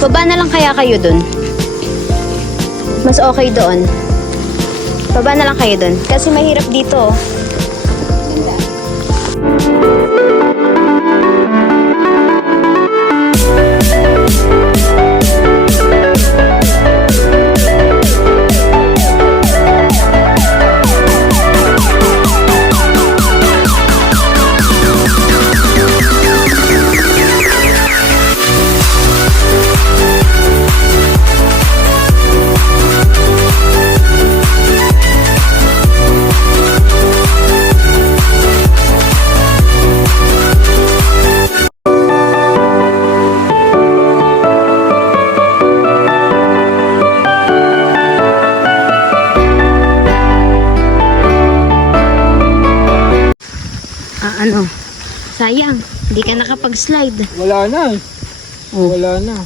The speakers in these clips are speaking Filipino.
Baba na lang kaya kayo dun. Mas okay doon. Baba na lang kayo dun. Kasi mahirap dito. Ano? Sayang, hindi ka nakapag-slide. Wala na eh. Oh. Wala na.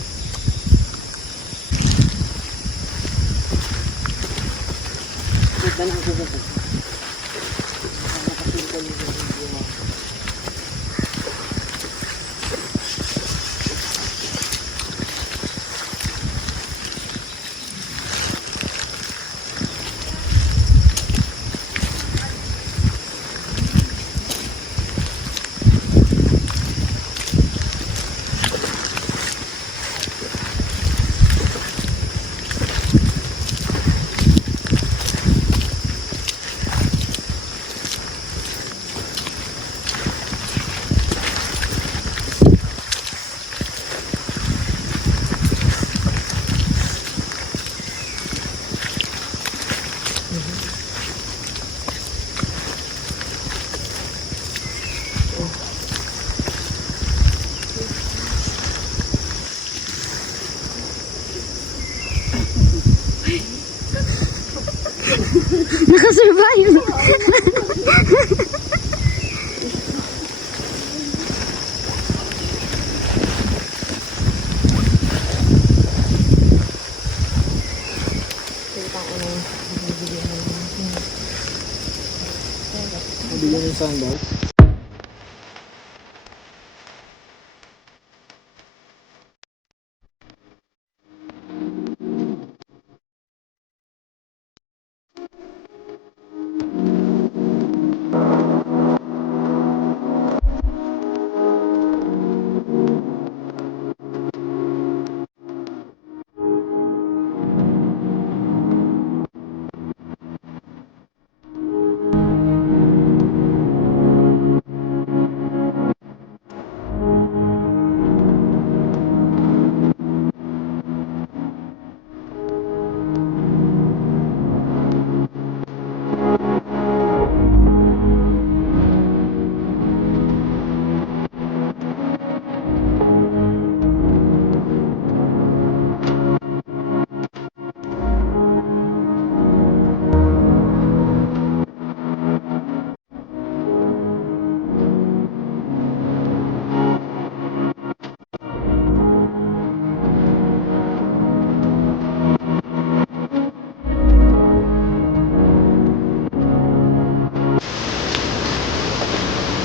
Nakasurvive! Nabigyan ng sandal.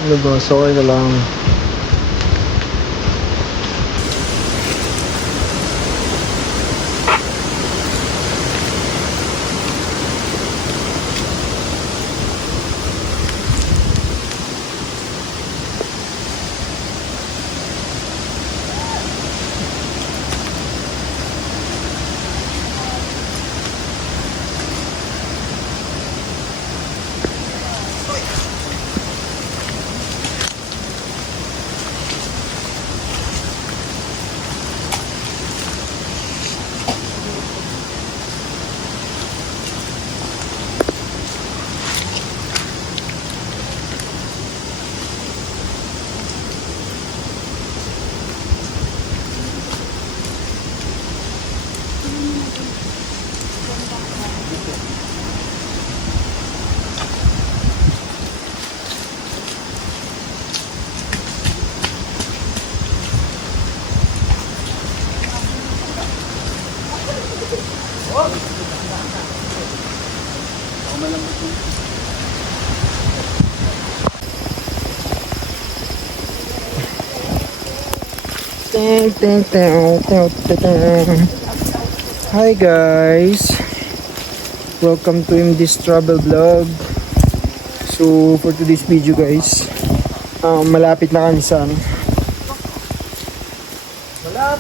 Ano ba? Okay na lang. Ting, ting, ting, ting, ting, ting. Hi guys, welcome to MD's Travel Vlog. So for today's video guys, malapit na kami sa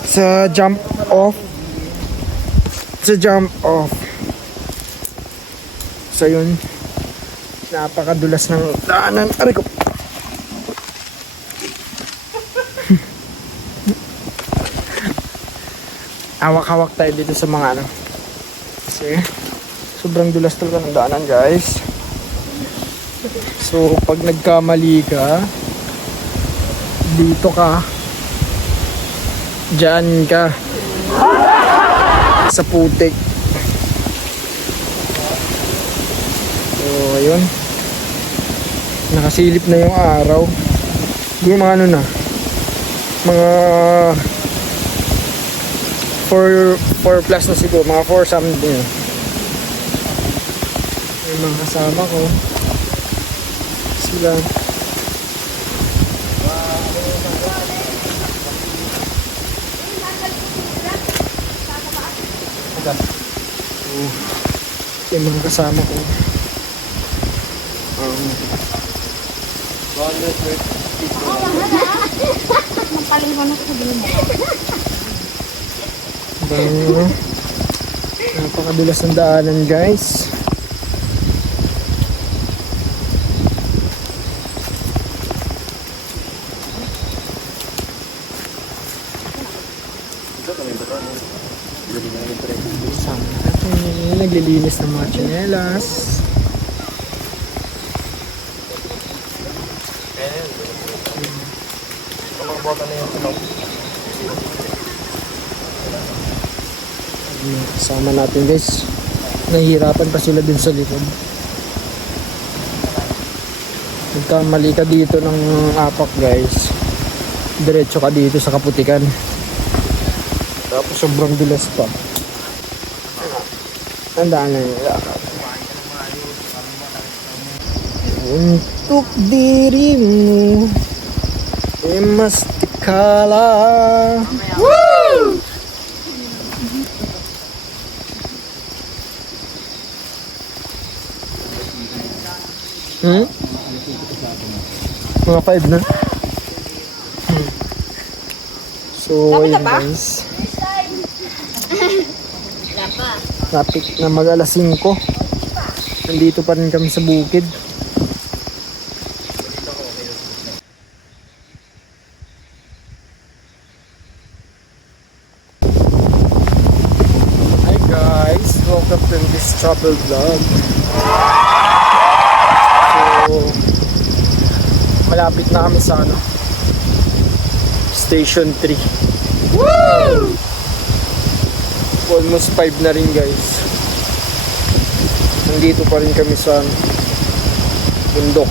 sa jump off. So yun, napakadulas ng daanan. Aray ko. Hawak-hawak tayo dito sa mga kasi sobrang dulas talaga ng daanan guys. So pag nagkamali ka, dito ka, dyan ka sa putik. So ayun, nakasilip na yung araw. Yung mga na, mga 4 plus na siguro, mga 4 something. Yung mga kasama ko, sila yung mga kasama ko, napakadulas ng daanan guys. Sama natin, naglilinis ng mga tsinelas. Kasama natin guys, nahihirapan pa sila din sa likod. Nagkamali ka dito ng apak guys, diretso ka dito sa kaputikan, tapos sobrang dulas pa. Tandaan na nila. Untuk dirimu mastikala. Woo! Mga 5 na. So, ayun guys. Lapit na mag alas 5. Nandito pa rin kami sa bukid. Hi guys, welcome to this travel vlog. So, malapit na kami sa Station 3. Woo! Almost 5 na rin guys. Nandito pa rin kami sa bundok.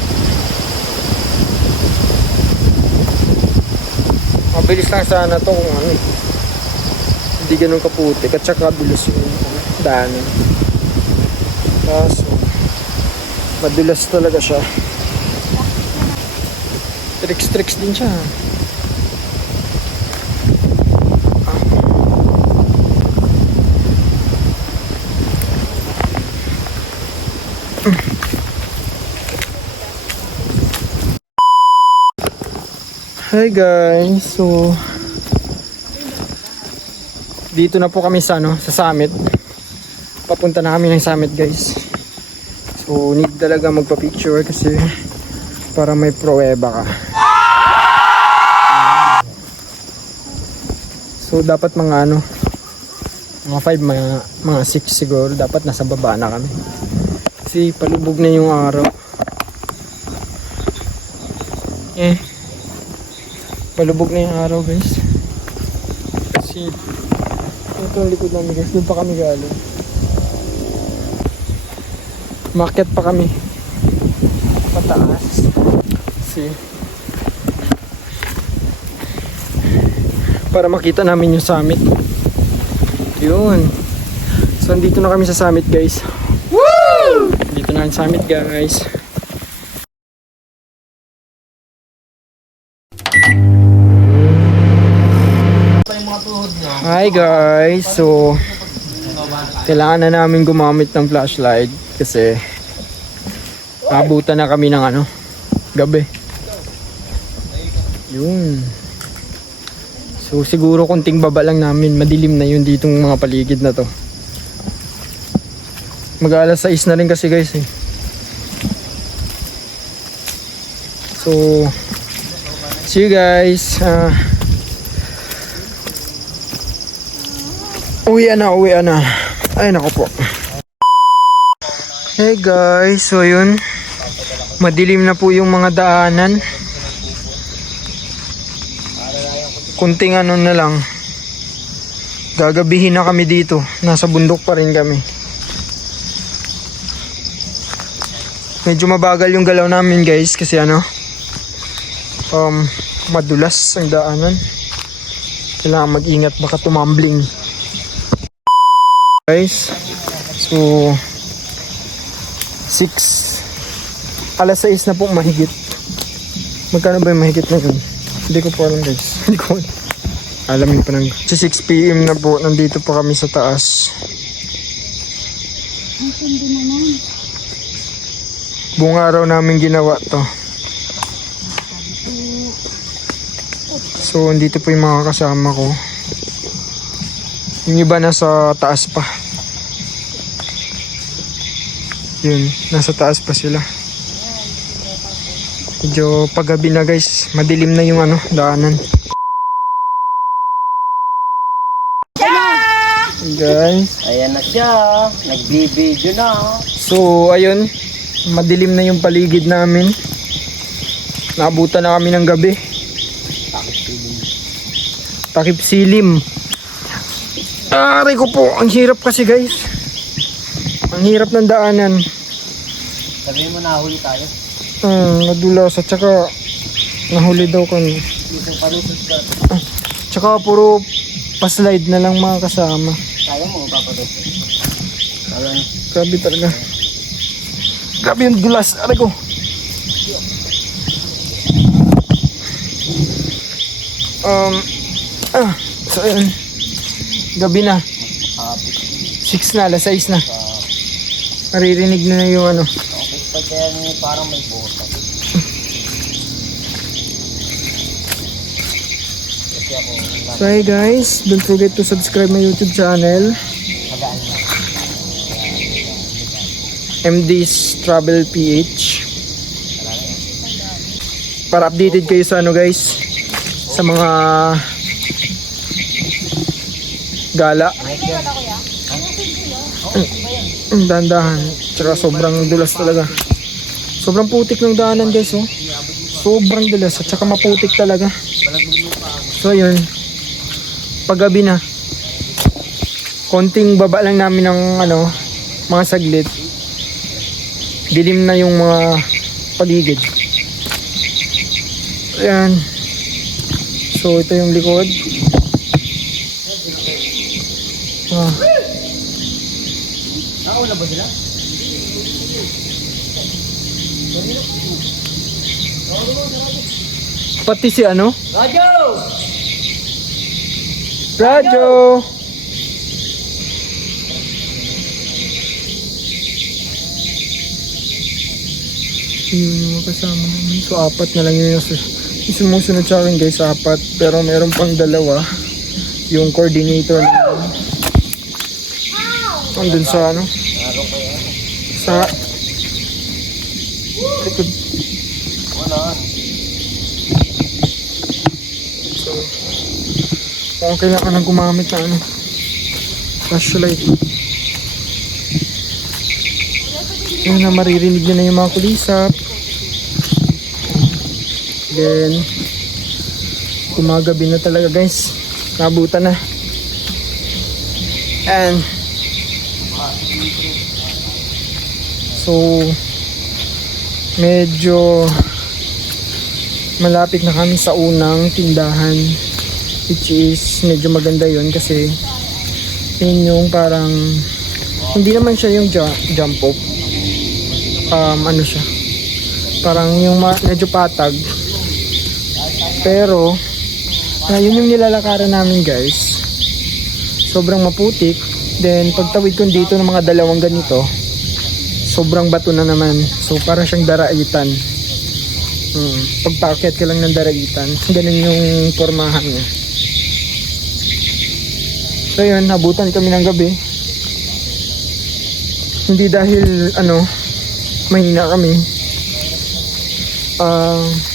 Mabilis lang sana to kung hindi ganun kaputik at saka bilis yung daanan. Kaso madulas talaga siya. Tricks din siya. Hi guys, so dito na po kami sa sa summit. Papunta na kami ng summit guys. So need talaga magpa-picture kasi para may pruweba ka. So dapat mga mga 5, mga 6 siguro dapat nasa baba na kami. Kasi palubog na yung araw. Palubog na yung araw guys. Kasi ito ang likod namin guys, doon pa kami galing. Market pa kami pataas. See, para makita namin yung summit. Yun. So andito na kami sa summit guys. Woo! Dito na Kalayaan Summit guys. Hi guys, so kailangan na namin gumamit ng flashlight kasi abutan na kami ng gabi. Yun. So siguro konting baba lang namin, madilim na yun ditong mga paligid na to. Mag-alas 6 na rin kasi guys eh. So see you guys. Uwi na. Ay nako po. Hey guys, so yun. Madilim na po yung mga daanan. Kunting na lang. Gagabihin na kami dito. Nasa bundok pa rin kami. Medyo mabagal yung galaw namin guys kasi madulas ang daanan. Kailangan mag-ingat baka tumambling. Guys, so 6 na po mahigit. Magkano ba yung mahigit na yun? Hindi ko po alam guys. Hindi ko alam. Alamin pa nang. Sa 6 PM na po, nandito pa kami sa taas. Buong araw namin ginawa to. So, nandito po yung mga kasama ko. Yung iba nasa taas pa. Yun, nasa taas pa sila. Medyo paggabi na guys, madilim na yung daanan. Guys, Ayan na siya. Nagbibideo na. so ayun, madilim na yung paligid namin. Naabutan na kami ng gabi. Takip silim. Aray ko po, ang hirap kasi guys. Ang hirap ng daanan. Sabihin mo nahuli tayo. Nadulas at saka nahuli daw kami. Isang palusot ka. Tsaka puro paslide na lang mga kasama. Kaya mo papalusot. Kaya na. Grabe talaga. Grabe yung dulas. Aray ko. So ayun. Gabi na. 6 na, alas 6 na. Maririnig na yung Okay, pag kaya niyo parang may bota. So hey guys, don't forget to subscribe my YouTube channel. MD's Travel PH. Para updated kayo sa guys, sa mga gala. Dandahan. Tsaka sobrang dulas talaga. Sobrang putik ng daanan guys oh. Sobrang dulas at saka maputik talaga. So yun. Paggabi na. Konting baba lang namin ng mga saglit. Dilim na yung mga paligid. Ayan. So ito yung likod. Nauna ba sila? Pati si Radyo! Radyo! Yun yung mga kasama namin. So 4 na lang yung sumusunod sa akin guys, 4. Pero meron pang 2. Yung coordinator na andun sa sa likod. So kung kailangan nang gumamit na flashlight. Yun na, maririnig nyo na yung mga kulisap. Then gumagabi na talaga guys. Nabutan na. And so medyo malapit na kami sa unang tindahan, which is medyo maganda yun kasi yun yung parang hindi naman siya yung jump off, ano siya, parang yung medyo patag, pero yun yung nilalakaran namin guys. Sobrang maputik. Then pagtawid ko dito ng mga dalawang ganito, sobrang bato na naman. So para siyang daraitan. Pagpaakyat ka lang ng daraitan, ganun yung pormahan niya. So yun, nabutan kami ng gabi. Hindi dahil mahina kami.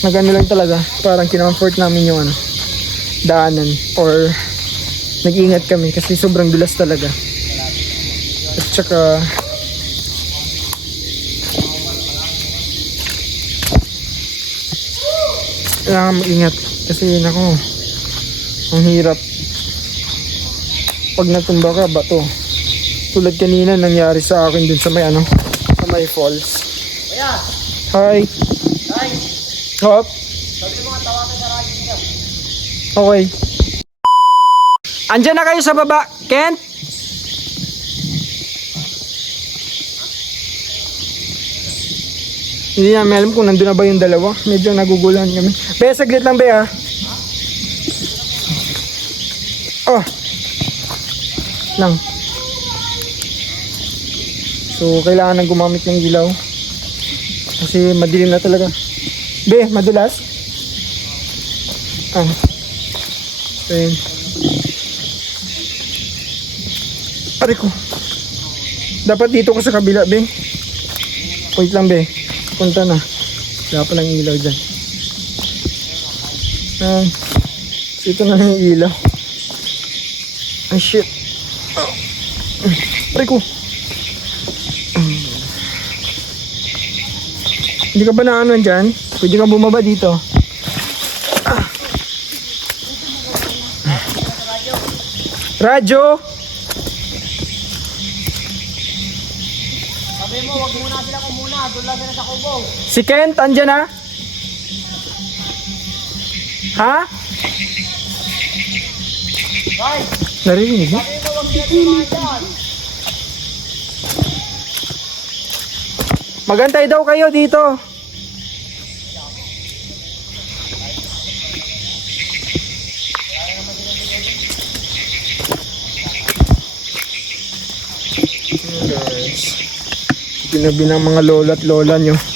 Nagano lang talaga, parang kinamfort namin yung daanan, or nag-ingat kami kasi sobrang dulas talaga. At saka kailangan mag-ingat kasi nako, ang hirap pag natumba ka, bato. Tulad kanina nangyari sa akin dun sa may sa may falls. Hi. Ay, Hop. sabi mo nga tawagan sa radyo niya. Okay. Andyan na kayo sa baba, Kent? Hindi namin alam kung nandun na ba yung dalawa. Medyo naguguluhan kami. Be, saglit lang, Be, ha? Oh. Lang. So, kailangan na gumamit ng ilaw. Kasi madilim na talaga. Be, madulas? So, yun. Pare ko. Dapat dito ko sa kabila, Be. Wait lang, Be. Punta na. Wala pa lang ilaw dyan. Ito na lang yung ilaw. Ay, shit. Pare ko. Hindi ka ba na dyan? Pwede ka bumaba dito. Radyo! Sabi mo, wag muna sila kung muna. Doon lang sila sa kubo. Si Kent, andyan na? Ha? Guys, Narinig mo? sabi mo, wag sila tumahan dyan. Magantay daw kayo dito. Guys, ginabi ng mga lola at lola nyo.